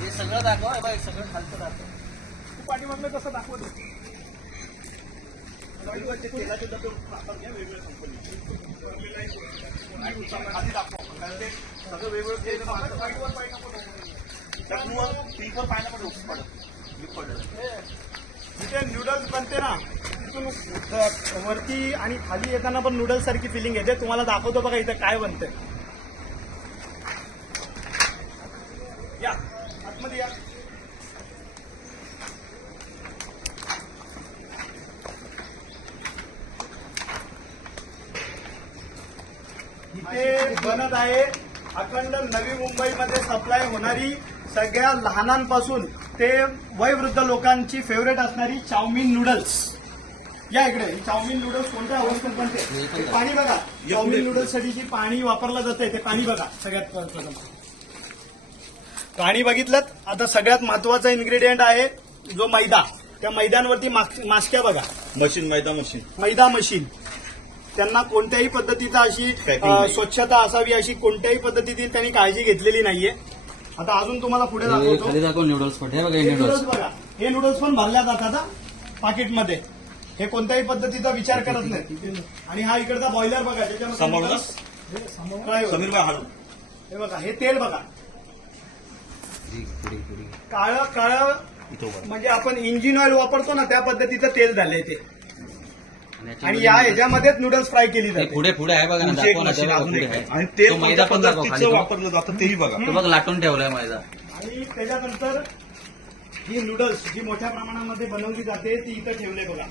हे सगळं दाखव, सगळं खालचं दाखव. पाठीमागलं कसं दाखवत तेलाचे डबे वेगवेगळ्या कंपनी खाली दाखवा सगळं वेगवेगळं टीवर पाहिलं पडत जिथे नूडल्स बनते ना तिथून वरती आणि खाली येताना पण नूडल्स सारखी फिलिंग येते. तुम्हाला दाखवतो बघा इथं काय बनते. या आतमध्ये या. इथे बनत आहे अखंड नवी मुंबईमध्ये सप्लाय होणारी सगळ्या लहानांपासून ते वयोवृद्ध लोकांची फेवरेट असणारी चाऊमिन नूडल्स. या इकडे चाऊमिन नूडल्स कोणत्या अवस्थेत बनते पाणी बघा. चाऊमिन नूडल्स साठी जे पाणी वापरलं जातंय ते पाणी बघा. सगळ्यात प्रथम पाणी बघितलं. आता सगळ्यात महत्वाचा इन्ग्रेडियंट आहे जो मैदा. त्या मैद्यांवरती मास्क्या बघा. मैदा मशीन. त्यांना कोणत्याही पद्धतीचा अशी स्वच्छता असावी अशी कोणत्याही पद्धतीची त्यांनी काळजी घेतलेली नाहीये. आता अजून तुम्हाला पुढे दाखवतो. नूडल्स बघा. हे नूडल्स पण भरल्या जातात पाकिटमध्ये. हे कोणत्याही पद्धतीचा विचार करत नाही. आणि हा इकडचा बॉयलर बघा त्याच्यामध्ये हे बघा. हे तेल बघा काळं काळं म्हणजे आपण इंजिन ऑइल वापरतो ना त्या पद्धतीचं तेल झालंय ते. आणि या ह्याच्यामध्येच नूडल्स फ्राय केली जाते. पुढे पुढे आहे बघा ना. आणि तेल मैदा पण वापरलं जातं तेही बघा. बघ लाटून ठेवलाय मैदा. आणि त्याच्यानंतर ही नूडल्स जी मोठ्या प्रमाणामध्ये बनवली जाते ती इथं ठेवले बघा.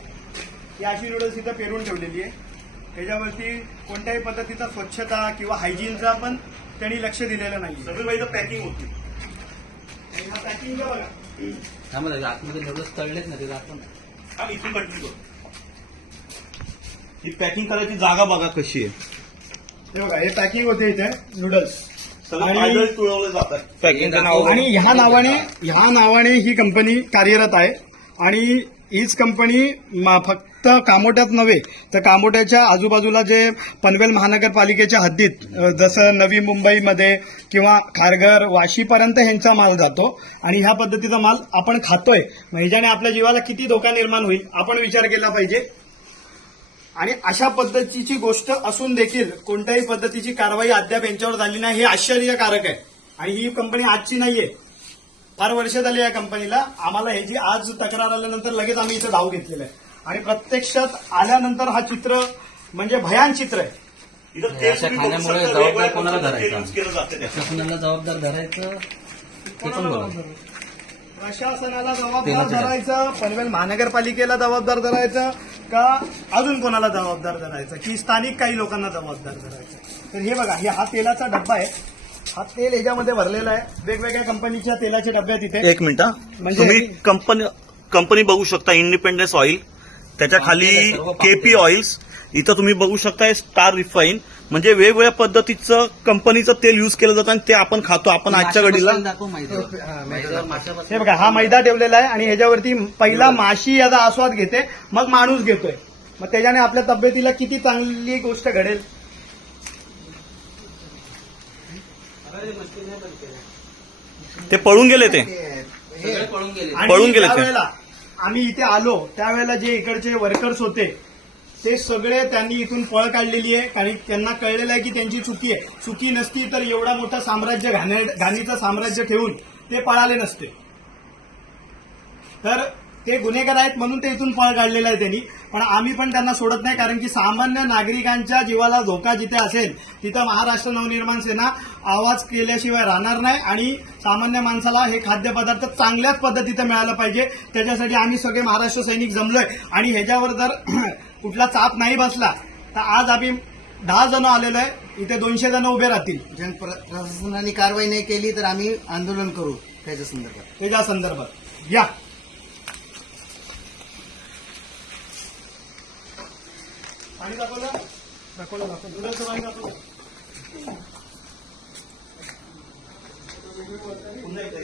ही अशी नूडल्स इथं पेरून ठेवलेली आहे. त्याच्यावरती कोणत्याही पद्धतीचा स्वच्छता किंवा हायजीनचा पण त्यांनी लक्ष दिलेलं नाही. सगळं मैदा पॅकिंग होती. पॅकिंग बघा. त्यामध्ये आतमध्ये नूडल्स तळलेत ना ते दाखव. इथून कंटिन्यू ही पॅकिंग करायची जागा बघा कशी आहे. हे बघा हे पॅकिंग होते इथे नूडल्स तुळवले जातात पॅकिंग. आणि ह्या नावाने ही कंपनी कार्यरत आहे. आणि हीच कंपनी फक्त कामोट्यात नव्हे तर कामोट्याच्या आजूबाजूला जे पनवेल महानगरपालिकेच्या हद्दीत जसं नवी मुंबईमध्ये किंवा खारघर वाशीपर्यंत ह्यांचा माल जातो. आणि ह्या पद्धतीचा माल आपण खातोय. ह्याच्याने आपल्या जीवाला किती धोका निर्माण होईल आपण विचार केला पाहिजे. आणि अशा पद्धतीची गोष्ट असून देखील कोणत्याही पद्धतीची कारवाई अद्याप यांच्यावर झाली नाही हे आश्चर्यकारक आहे. आणि ही कंपनी आजची नाहीये. फार वर्ष झाली या कंपनीला. आम्हाला ह्याची आज तक्रार आल्यानंतर लगेच आम्ही इथं धाव घेतलेलं आहे. आणि प्रत्यक्षात आल्यानंतर हा चित्र म्हणजे भयान चित्र आहे. खाण्यामुळे जबाबदार कोणाला धरायचं. जबाबदार धरायचं ते पण बरोबर. प्रशासनाला जबाबदार धरायचं, पनवेल महानगरपालिकेला जबाबदार धरायचं का अजून कोणाला जबाबदार धरायचं की स्थानिक काही लोकांना जबाबदार धरायचं. तर हे बघा हा तेलाचा डब्बा आहे. हा तेल ह्याच्यामध्ये भरलेला आहे. वेगवेगळ्या कंपनीच्या तेलाचे डब्यात इथे. एक मिनिट म्हणजे कंपनी बघू शकता. इंडिपेंडन्स ऑइल त्याच्या खाली केपी ऑइल्स. इथं तुम्ही बघू शकता स्टार रिफाईन. म्हणजे वेगवेगळ्या पद्धतीचं कंपनीचं तेल युज केलं जातं आणि ते आपण खातो. आपण आजच्या घडीला हे बघा हा मैदा ठेवलेला आहे. आणि ह्याच्यावरती पहिला माशी याचा आस्वाद घेते मग माणूस घेतोय. मग त्याच्याने आपल्या तब्येतीला किती चांगली गोष्ट घडेल. ते पळून गेले. ते पळून गेले. त्यावेळेला आम्ही इथे आलो त्यावेळेला जे इकडचे वर्कर्स होते ते सगळे त्यांनी इथून पळ काढलेली आहे. कारण त्यांना कळलेलं आहे की त्यांची चुकी आहे. चुकी नसती तर एवढा मोठा साम्राज्य घाणीचं साम्राज्य ठेवून ते पळाले नसते. तर ते गुन्हेगार आहेत म्हणून ते इथून पळ काढलेला आहे त्यांनी. पण आम्ही पण त्यांना सोडत नाही. कारण की सामान्य नागरिकांच्या जीवाला धोका जिथे असेल तिथं महाराष्ट्र नवनिर्माण सेना आवाज केल्याशिवाय राहणार नाही. आणि सामान्य माणसाला हे खाद्यपदार्थ चांगल्याच पद्धतीचं मिळालं पाहिजे. त्याच्यासाठी आम्ही सगळे महाराष्ट्र सैनिक जमलोय. आणि ह्याच्यावर जर कुठला चाप नाही बसला तर आज आम्ही 10 जण आलेलो आहे. इथे 200 जण उभे राहतील. प्रशासनाने कारवाई नाही केली तर आम्ही आंदोलन करू त्याच्या संदर्भात. या पाणी दाखवलं दुधाचं पाणी दाखवलं. पुन्हा एकदा